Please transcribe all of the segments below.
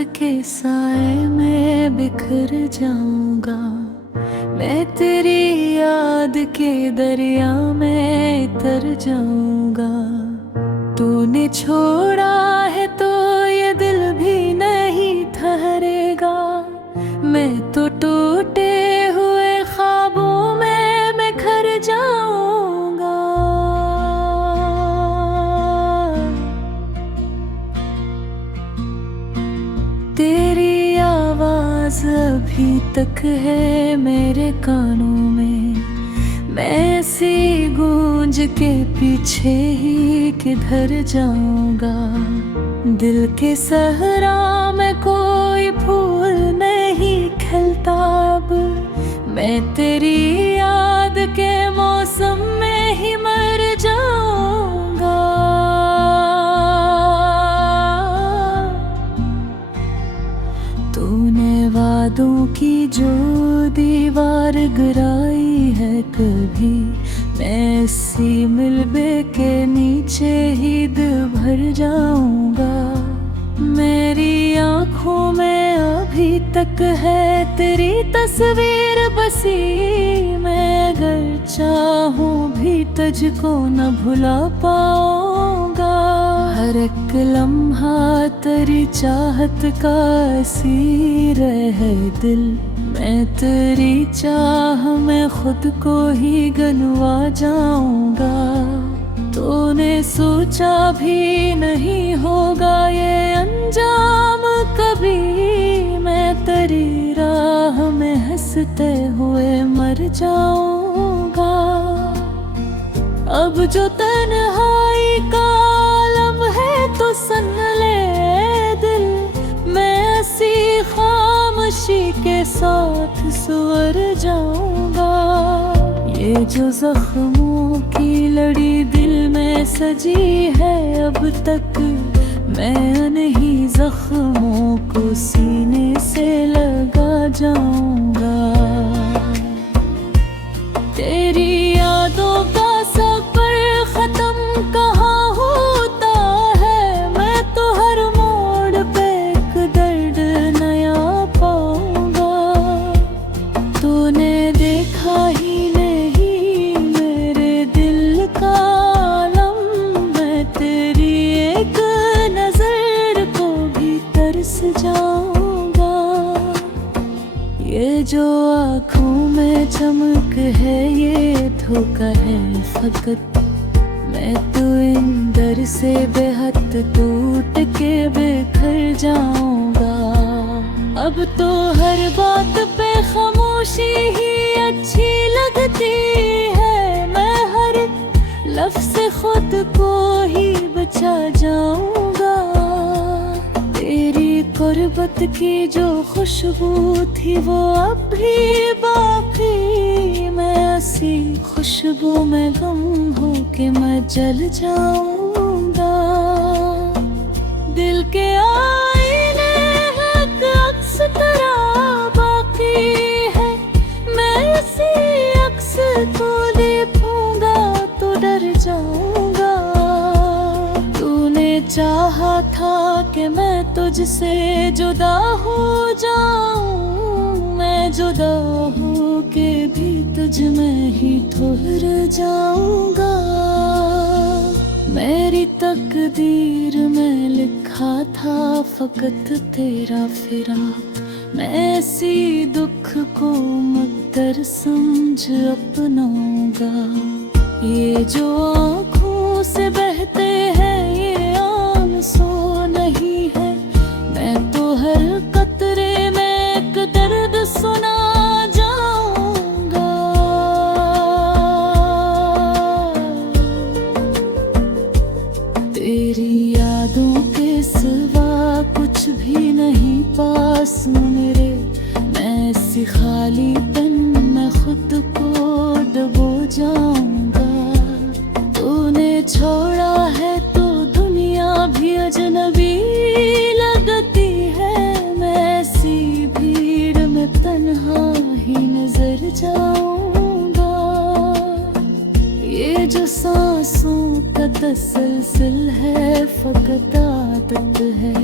के साए में बिखर जाऊंगा। मैं तेरी याद के दरिया में तर जाऊंगा। तूने छोड़ा है तो ये दिल भी नहीं ठहरेगा। मैं तो टूटे हुए ख्वाबों में बिखर जाऊंगा। तेरी आवाज अभी तक है मेरे कानों में। मैं ऐसी गूंज के पीछे ही किधर जाऊंगा। दिल के सहरा में कोई फूल नहीं खिलता अब। मैं तेरी याद के मौसम में ही मर जाऊंगा। तूने वादों की जो दीवार गिराई है कभी, मैं इसी मिलबे के नीचे ही दिल भर जाऊंगा। मेरी आँखों में अभी तक है तेरी तस्वीर बसी। मैं अगर चाहूँ भी तुझको न भुला पाऊंगा। हर एक लम्हा तेरी चाहत का असीर है दिल। मैं तेरी चाह में खुद को ही गंवा जाऊंगा। तूने सोचा भी नहीं होगा ये अंजाम कभी। मैं तेरी राह में हंसते हुए मर जाऊंगा। अब जो तन्हाई का आलम है तो सुन ले दिल। मैं ऐसी खामोशी के साथ स्वर जाऊंगा। ये जो जख्मों की लड़ी दिल में सजी है अब तक, मैं उन्हीं जख्मों को सीने से लगा जाऊंगा। तेरी यादों का सफर खत्म कहाँ होता है। मैं तो हर मोड़ पे एक दर्द नया पाऊंगा। तूने देखा ही नहीं मेरे दिल का आलम। मैं तेरी एक नजर को भी तरस जाऊंगा। ये जो आँखों में चमक है ये धोखा है फकत। मैं तो अंदर से बेहद टूट के बिखर जाऊंगा। अब तो हर बात पे खामोशी ही अच्छी लगती है। मैं हर लफ्ज़ से खुद को ही बचा जाऊंगा। तेरी गुर्बत की जो खुशबू थी वो अब भी बाकी। मैं ऐसी खुशबू में गम हो के मैं जल जाऊंगा। दिल के आईने एक अक्स तरह बाकी है। मैं इसी अक्स को देखूंगा तो डर जाऊंगा। तूने चाहा था कि मैं तुझसे जुदा हो जाऊं। मैं जुदा हो के भी तुझ में ही ठहर जाऊंगा। मेरी तकदीर में लिखा था फकत तेरा फिराक। मैं ऐसी दुख को मुक़द्दर समझ अपनाऊंगा। ये जो आँखों से बहते हैं ये आंसू नहीं है। मैं तो हर कतरे में एक दर्द सुना जाऊंगा। तेरी यादों के सिवा कुछ भी नहीं पास मेरे। मैं ऐसी खालीपन में खुद को दबो जाऊंगा। तूने छोड़ा है तो दुनिया भी अजनबी लगती है। मैं ऐसी भीड़ में तन्हा ही नजर जाऊंगा। ये जो सांसों का तसलसल है फकत आदत है।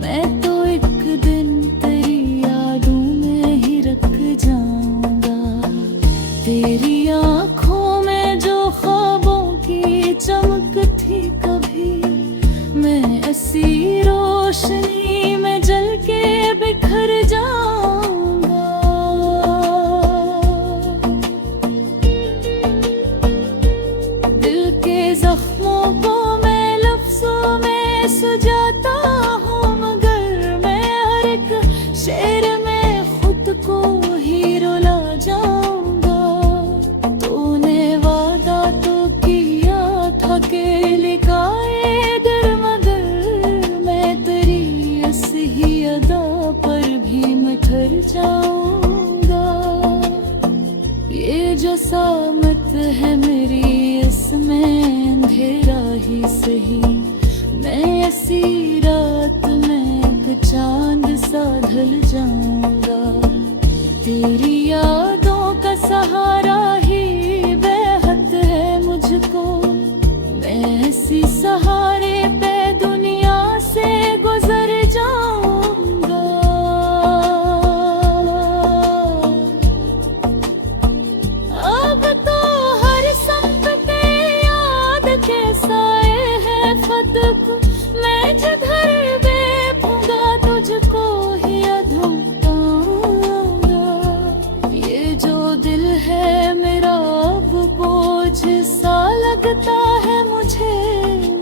मैं तो एक दिन तेरी यादों में ही रख जाऊंगा। तेरी आंखों में जो ख्वाबों की चमक थी कभी, मैं ऐसी रोशनी में जल के बिखर जाऊंगा। दिल के जख्मों को मैं लफ्जों में सुझाता हूँ, मगर मैं हर एक शेर में खुद को ही रुला जाऊंगा। तूने वादा तो किया था कि लिखाए दिल, मगर मैं तेरी इस ही अदा पर भी मैं ठहर जाऊंगा। ये जो सामत है मेरी, इसमें अंधेरा ही सही, मैं ऐसी रात में एक चांद सा ढल जाऊंगा। तेरी यादों का सहारा ही बेहद है मुझको, मैं ऐसी सहारे पे दुनिया से गुजर जाऊंगा। अब तो हर संपत्ति याद के साए है फतक, मैं जिधर बेपूंगा तुझको ही ढूंढूंगा। ये जो दिल है मेरा अब बोझ सा लगता है मुझे,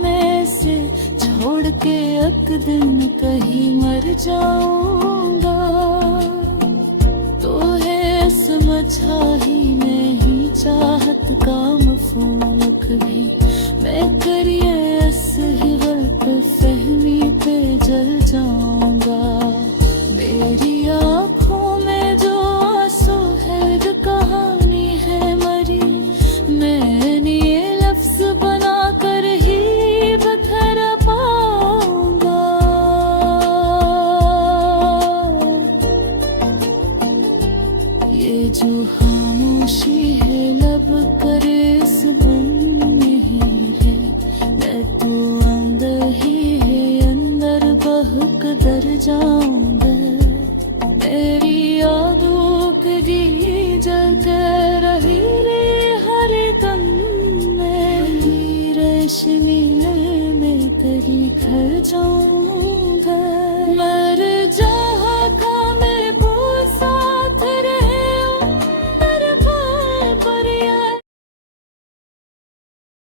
मैं इसे छोड़ के एक दिन कहीं मर जाऊंगा। तो है समझा ही नहीं चाहत का